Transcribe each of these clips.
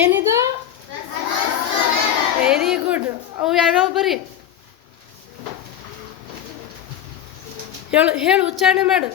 ಏನಿದು? Very good. ಅವು ಯಾವ್ಯಾವ ಬರೀ ಹೇಳು ಹೇಳು, ಉಚ್ಚಾರಣೆ ಮಾಡು.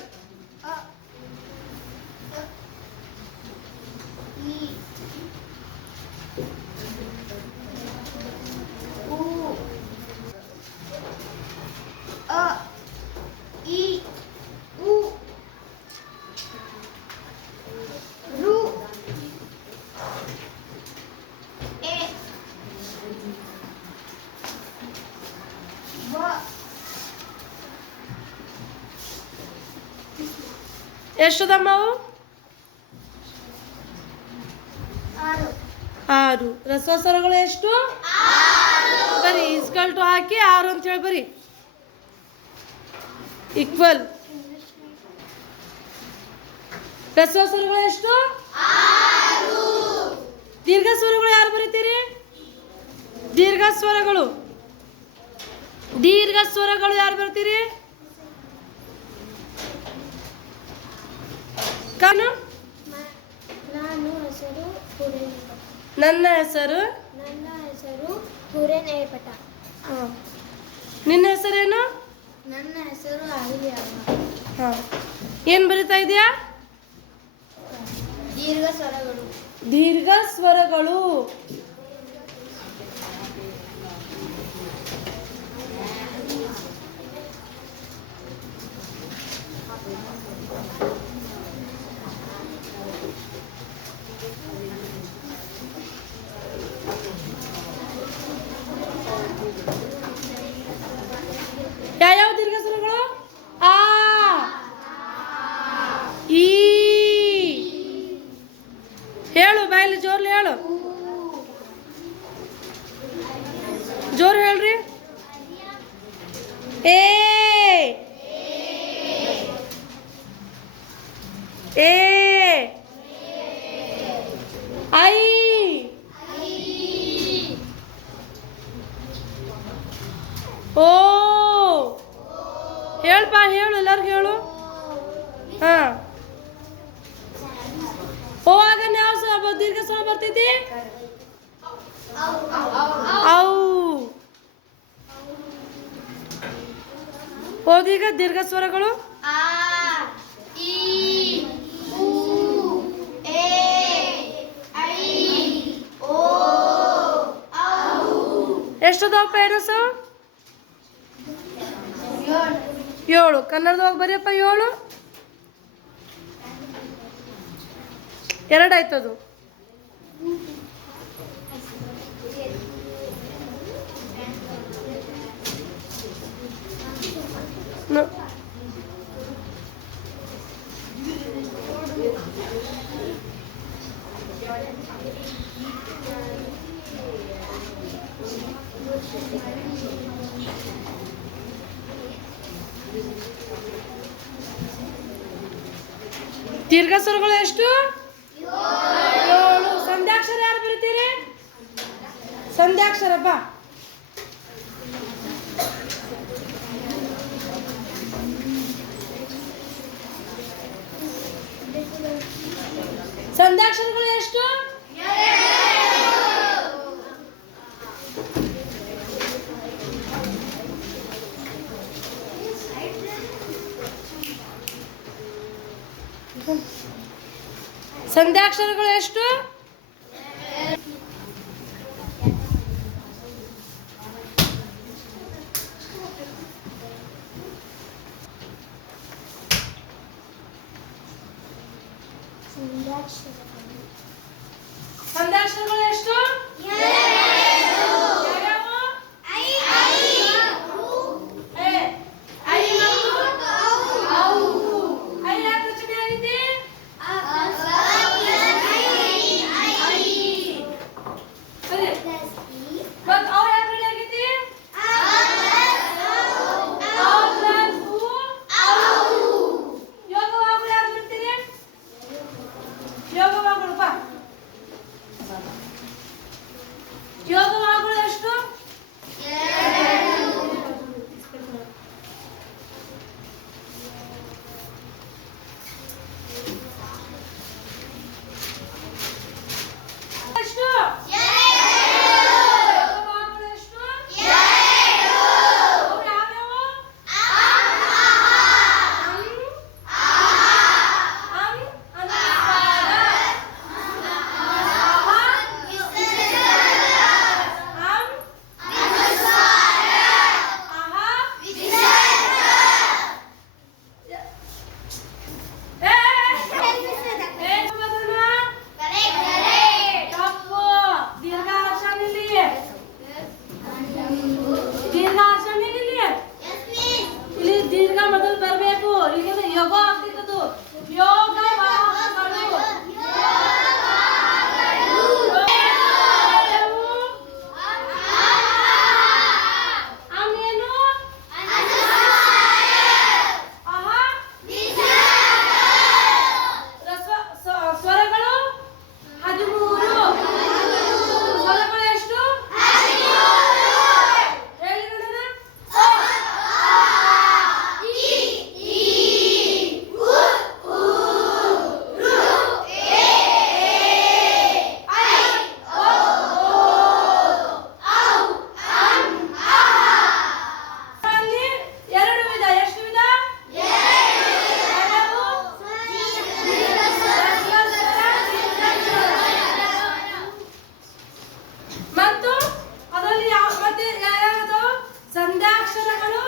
ಎಷ್ಟದಮ್ಮ ಅವು? 6. ರಸಸ್ವರಗಳು ಎಷ್ಟು? ಬರೀ ಇಸ್ಕಲ್ಟು ಹಾಕಿ 6 ಅಂತ ಹೇಳಿ ಬರೀ. ಈಕ್ವಲ್. ರಸಸ್ವರಗಳು ಎಷ್ಟು? ದೀರ್ಘ ಸ್ವರಗಳು ಯಾರು ಬರೀತೀರಿ? ದೀರ್ಘ ಸ್ವರಗಳು ಯಾರು ಬರ್ತೀರಿ? ಕಾನು. ನನ್ನ ಹೆಸರು ಪುರೇನಯಪಟ. ನಿನ್ನ ಹೆಸರೇನು? ನನ್ನ ಹೆಸರು ಆಲಿಯ. ಹಾಂ, ಏನು ಬರಿತಾ ಇದೆಯಾ? ದೀರ್ಘ ಸ್ವರಗಳು. ಯಾವ್ಯಾವ ದೀರ್ಘ ಸ್ವರಗಳು? ಆ, ಈ. ಹೇಳು, ಬಾಯಲ್ಲಿ ಜೋರ್ಲಿ ಹೇಳು. ಜೋರು ಹೇಳ್ರಿ. ಏ ಏ ಐ ಓ. ಹೇಳ್ಪ, ಹೇಳು, ಎಲ್ಲರಿಗೂ ಹೇಳು. ಹಾಂ, ಓ ಆಗ ಯಾವ ದೀರ್ಘ ಸ್ವರ ಬರ್ತೈತಿ? ಔ. ಓದೀಗ ದೀರ್ಘ ಸ್ವರಗಳು. ಎಷ್ಟದವಪ್ಪ ಎಣಸು? 7. ಕನ್ನಡದವಾಗ ಬರೆಯಪ್ಪ 7. 2 ಆಯ್ತದು. ದೀರ್ಘ ಸ್ವರಗಳು ಎಷ್ಟು? 7. ಸಂಧ್ಯಾಕ್ಷರ ಯಾರು ಬರೀತೀರಿ? ಸಂಧ್ಯಾಕ್ಷರ ಬಾ. ಸಂಧ್ಯಾಕ್ಷರಗಳು ಎಷ್ಟು? ಸಂಧ್ಯಾಕ್ಷರಗಳು ಎಷ್ಟು? ಸಂಧ್ಯಾಕ್ಷರಗಳು ಎಷ್ಟು? ಯೋಗವಾಗುಗಳು ಎಷ್ಟು? ಎಷ್ಟು? ಅಕ್ಷರಗಳು